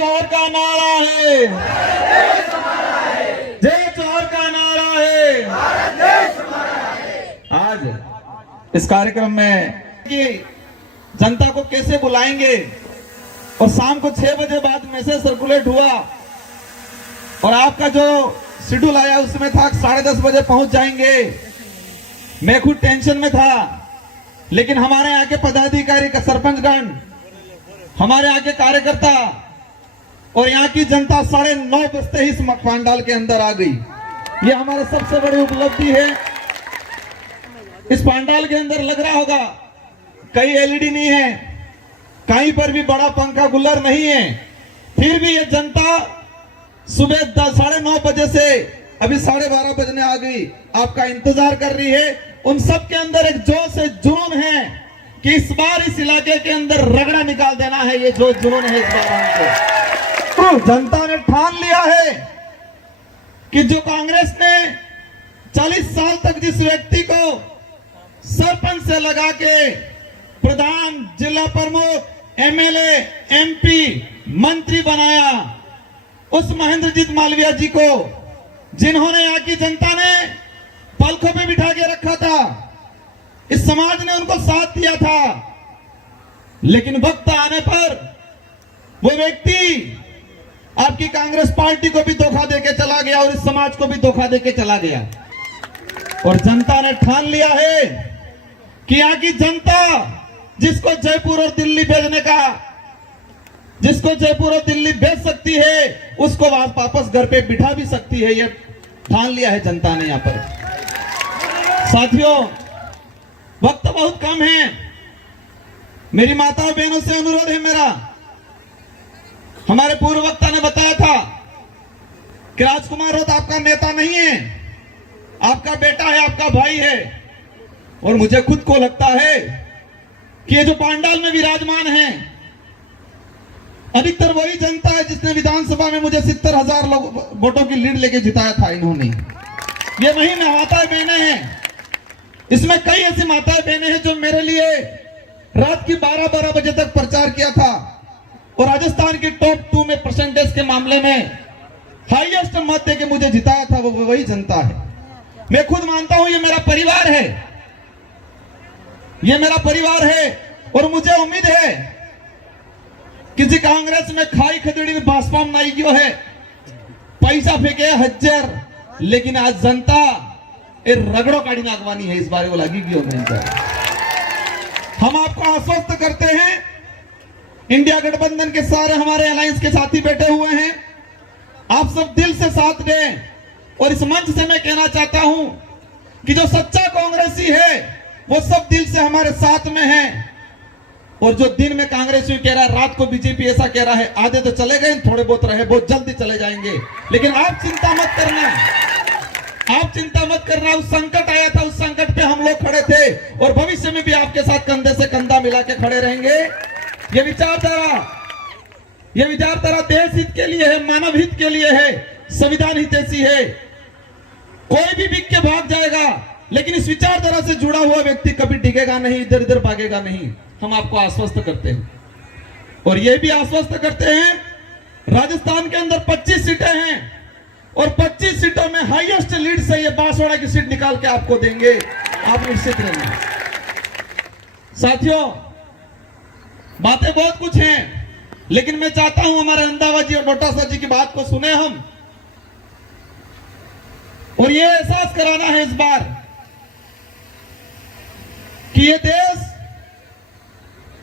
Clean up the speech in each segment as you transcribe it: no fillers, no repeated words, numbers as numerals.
जोहर का नारा है, जय जोहर का नारा है। आज इस कार्यक्रम में कि जनता को कैसे बुलाएंगे और शाम को 6 बजे बाद मैसेज सर्कुलेट हुआ और आपका जो शेड्यूल आया उसमें था 10:30 बजे पहुंच जाएंगे। मैं खुद टेंशन में था, लेकिन हमारे यहाँ के पदाधिकारी का सरपंचगण, हमारे यहाँ के कार्यकर्ता और यहाँ की जनता 9:30 बजते ही इस पंडाल के अंदर आ गई। ये हमारी सबसे बड़ी उपलब्धि है। इस पंडाल के अंदर लग रहा होगा कहीं एलईडी नहीं है, कहीं पर भी बड़ा पंखा गुल्लर नहीं है, फिर भी ये जनता सुबह 9:30 बजे से अभी 12:30 बजने आ गई, आपका इंतजार कर रही है। उन सब के अंदर एक जोश है, जुनून है कि इस बार इस इलाके के अंदर रगड़ा निकाल देना है। ये जो जुनून है इस बार हमको, तो जनता ने ठान लिया है कि जो कांग्रेस ने 40 साल तक जिस व्यक्ति को सरपंच से लगा के प्रधान, जिला प्रमुख, एमएलए, एमपी, मंत्री बनाया, उस महेंद्रजीत मालवीय जी को जिन्होंने यहाँ की जनता ने पलकों पे बिठा के रखा था, इस समाज ने उनको साथ दिया था, लेकिन वक्त आने पर वो व्यक्ति आपकी कांग्रेस पार्टी को भी धोखा देके चला गया और इस समाज को भी धोखा देके चला गया। और जनता ने ठान लिया है कि यहाँ की जनता जिसको जयपुर और दिल्ली भेजने का, जिसको जयपुर और दिल्ली भेज सकती है, उसको वापस घर पे बिठा भी सकती है। ये ठान लिया है जनता ने यहाँ पर। साथियों, वक्त बहुत कम है। मेरी माताओं बहनों से अनुरोध है मेरा, हमारे पूर्व वक्ता ने बताया था कि राजकुमार राउत आपका नेता नहीं है, आपका बेटा है, आपका भाई है। और मुझे खुद को लगता है कि ये जो पंडाल में विराजमान है, अधिकतर वही जनता है जिसने विधानसभा में मुझे 70,000 वोटों की लीड लेके जिताया था। इन्होंने, ये वही माताएं बहनें हैं। इसमें कई ऐसी माताएं बहनें हैं जो मेरे लिए रात की 12-12 बजे तक प्रचार किया था और राजस्थान की टॉप 2 में परसेंटेज के मामले में हाईएस्ट मत देके मुझे जिताया था। वो वही जनता है। मैं खुद मानता हूं ये मेरा परिवार है, ये मेरा परिवार है। और मुझे उम्मीद है किसी कांग्रेस में खाई खजड़ी में भाजपा में नहीं क्यों है, पैसा फेंके हजार, लेकिन आज जनता ये रगड़ो काड़ी नागवानी है, इस बारे वो लगी क्यों नहीं। हम आपको आश्वस्त करते हैं, इंडिया गठबंधन के सारे हमारे अलायंस के साथी बैठे हुए हैं, आप सब दिल से साथ दें। और इस मंच से मैं कहना चाहता हूं कि जो सच्चा कांग्रेसी है वो सब दिल से हमारे साथ में है। और जो दिन में कांग्रेसी कह रहा है, रात को बीजेपी ऐसा कह रहा है, आधे तो चले गए, थोड़े बहुत रहे, बहुत जल्दी चले जाएंगे। लेकिन आप चिंता मत करना, आप चिंता मत करना। उस संकट आया था, उस संकट पे हम लोग खड़े थे और भविष्य में भी आपके साथ कंधे से कंधा मिला के खड़े रहेंगे। ये विचारधारा देश हित के लिए है, मानव हित के लिए है, संविधान हितैषी है। कोई भी बिक के भाग जाएगा, लेकिन इस विचारधारा से जुड़ा हुआ व्यक्ति कभी डिगेगा नहीं, इधर उधर भागेगा नहीं। हम आपको आश्वस्त करते हैं और ये भी आश्वस्त करते हैं, राजस्थान के अंदर 25 सीटें हैं और 25 सीटों में हाईएस्ट लीड से ये बांसवाड़ा की सीट निकाल के आपको देंगे, आप निश्चित रहना। साथियों, बातें बहुत कुछ हैं, लेकिन मैं चाहता हूं हमारे रंधावा जी और डोटासरा जी की बात को सुने हम, और ये एहसास कराना है इस बार कि ये देश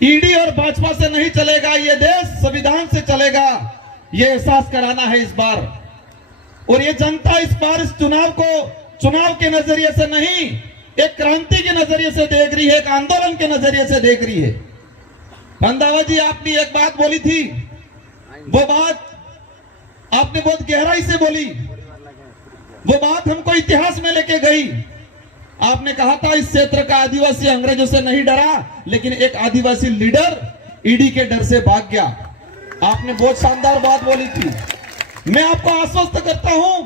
ईडी और भाजपा से नहीं चलेगा, ये देश संविधान से चलेगा। ये एहसास कराना है इस बार। और ये जनता इस बार इस चुनाव को चुनाव के नजरिए से नहीं, एक क्रांति के नजरिए से देख रही है, एक आंदोलन के नजरिए से देख रही है। रंधावा जी, आपने एक बात बोली थी, वो बात आपने बहुत गहराई से बोली, वो बात हमको इतिहास में लेके गई। आपने कहा था इस क्षेत्र का आदिवासी अंग्रेजों से नहीं डरा, लेकिन एक आदिवासी लीडर ईडी के डर से भाग गया। आपने बहुत शानदार बात बोली थी। मैं आपको आश्वस्त करता हूं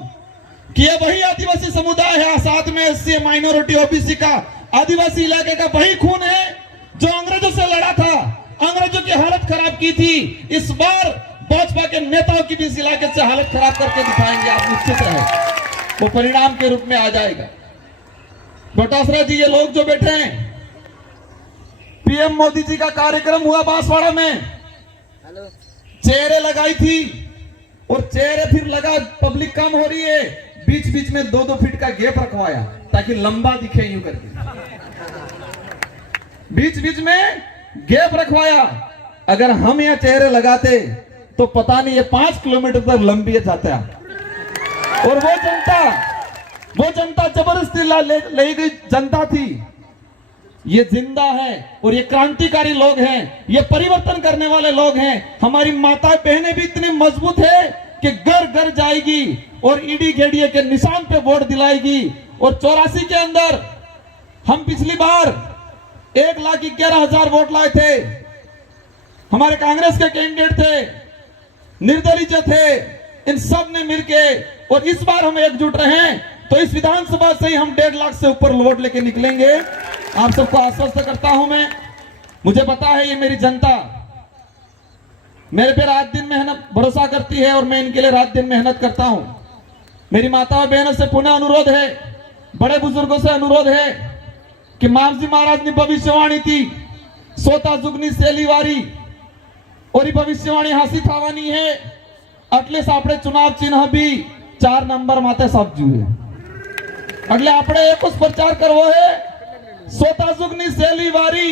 कि ये वही आदिवासी समुदाय है, साथ में एससी, माइनॉरिटी, ओबीसी का आदिवासी इलाके का वही खून है जो अंग्रेजों से लड़ा था, अंग्रेजों की हालत खराब की थी। इस बार भाजपा के नेताओं की भी इस इलाके से हालत खराब करके दिखाएंगे, आप निश्चित रहे, वो परिणाम के रूप में आ जाएगा। डोटासरा जी, ये लोग जो बैठे हैं, पीएम मोदी जी का कार्यक्रम हुआ बांसवाड़ा में, चेहरे लगाई थी और चेहरे फिर लगा, पब्लिक कम हो रही है, बीच बीच में 2-2 फीट का गैप रखवाया ताकि लंबा दिखे, यूं करके बीच बीच में गैप रखवाया। अगर हम यहाँ चेहरे लगाते तो पता नहीं ये 5 किलोमीटर तक लंबी जाता। और वो जनता जबरदस्ती ले गई जनता थी। ये जिंदा है और ये क्रांतिकारी लोग हैं, ये परिवर्तन करने वाले लोग हैं। हमारी माता बहनें भी इतनी मजबूत है कि घर घर जाएगी और ईडी घेड़िए के निशान पे वोट दिलाएगी। और 84 के अंदर हम पिछली बार 1,11,000 वोट लाए थे। हमारे कांग्रेस के कैंडिडेट थे, निर्दलीय थे, इन सब ने मिलके, और इस बार हम एकजुट रहे तो इस विधानसभा से ही हम 1.5 लाख से ऊपर वोट लेके निकलेंगे। आप सबको आश्वस्त करता हूं मैं। मुझे पता है ये मेरी जनता मेरे पे रात दिन मेहनत भरोसा करती है और मैं इनके लिए रात दिन मेहनत करता हूं। मेरी माता और बहनों से पुनः अनुरोध है, बड़े बुजुर्गों से अनुरोध है कि मामजी महाराज ने भविष्यवाणी थी, सोता जुगनी सेलीवारी, और ये भविष्यवाणी हासी थावानी है। એટલે આપણે चुनाव चिन्ह भी 4 नंबर माते સાપજું है। એટલે આપણે એક જ પ્રચાર કરવો है, સોતા जुगनी सेलीवारी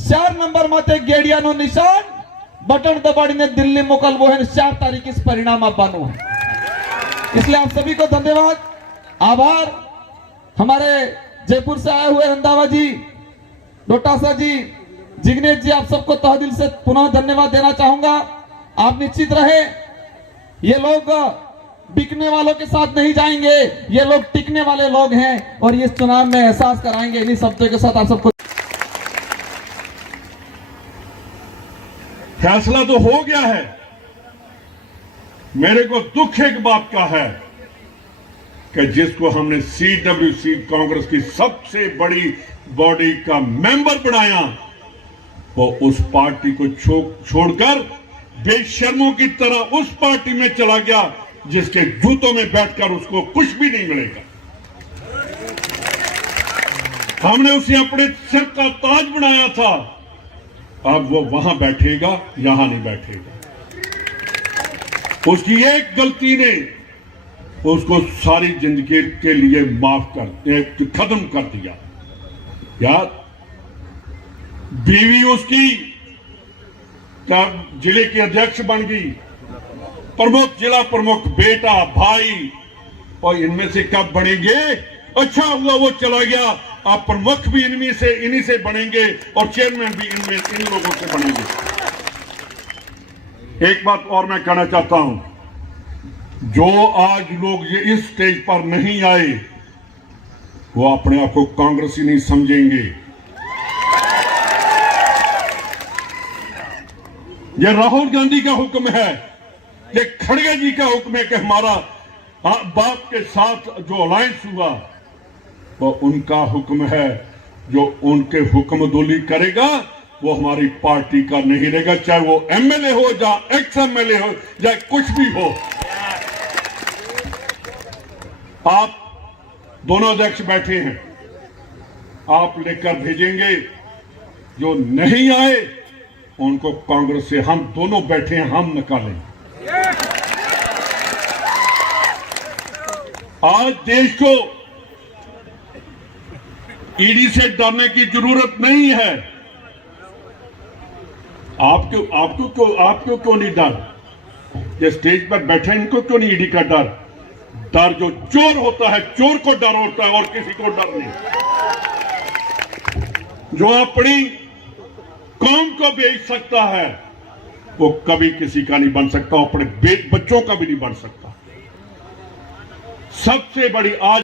4 नंबर माते गेड़ियाનો નિશાન बटन दबाड़ीने दिल्ली मोकलवो है। 4 तारीख इस परिणाम આપવાનું है। इसलिए आप सभी को धन्यवाद, आभार। हमारे जयपुर से आए हुए रंधावा जी, डोटासरा जी, जिग्नेश जी, आप सबको तहे दिल से पुनः धन्यवाद देना चाहूंगा। आप निश्चित रहे, ये लोग बिकने वालों के साथ नहीं जाएंगे, ये लोग टिकने वाले लोग हैं और इस चुनाव में एहसास कराएंगे। इन्हीं शब्दों के साथ आप सबको फैसला तो हो गया है। मेरे को दुख एक बात का है कि जिसको हमने CWC कांग्रेस की सबसे बड़ी बॉडी का मेंबर बनाया, वो उस पार्टी को छोड़कर बेशर्मों की तरह उस पार्टी में चला गया जिसके जूतों में बैठकर उसको कुछ भी नहीं मिलेगा। हमने उसे अपने सिर का ताज बनाया था, अब वो वहां बैठेगा, यहां नहीं बैठेगा। उसकी एक गलती ने उसको सारी जिंदगी के लिए खत्म कर दिया। यार, बीवी उसकी जिले की अध्यक्ष बन गई, प्रमुख, जिला प्रमुख, बेटा, भाई, और इनमें से कब बनेंगे? अच्छा हुआ वो चला गया, आप प्रमुख भी इन्हीं से बनेंगे और चेयरमैन भी इन लोगों से बनेंगे। एक बात और मैं कहना चाहता हूं, जो आज लोग ये इस स्टेज पर नहीं आए, वो अपने आप को कांग्रेसी नहीं समझेंगे। ये राहुल गांधी का हुक्म है, ये खड़गे जी का हुक्म है कि हमारा बाप के साथ जो अलायंस हुआ वो उनका हुक्म है। जो उनके हुक्मदुली करेगा वो हमारी पार्टी का नहीं रहेगा, चाहे वो MLA हो, चाहे ex-MLA हो, चाहे कुछ भी हो। आप दोनों अध्यक्ष बैठे हैं, आप लेकर भेजेंगे। जो नहीं आए उनको कांग्रेस से हम दोनों बैठे हैं, हम निकालेंगे। आज देश को ईडी से डरने की जरूरत नहीं है। आपको क्यों नहीं डर? ये स्टेज पर बैठे इनको क्यों नहीं ईडी का डर? डर जो चोर होता है, चोर को डर होता है और किसी को डर नहीं। जो अपनी कौम को बेच सकता है वो कभी किसी का नहीं बन सकता, अपने बच्चों का भी नहीं बन सकता। सबसे बड़ी आज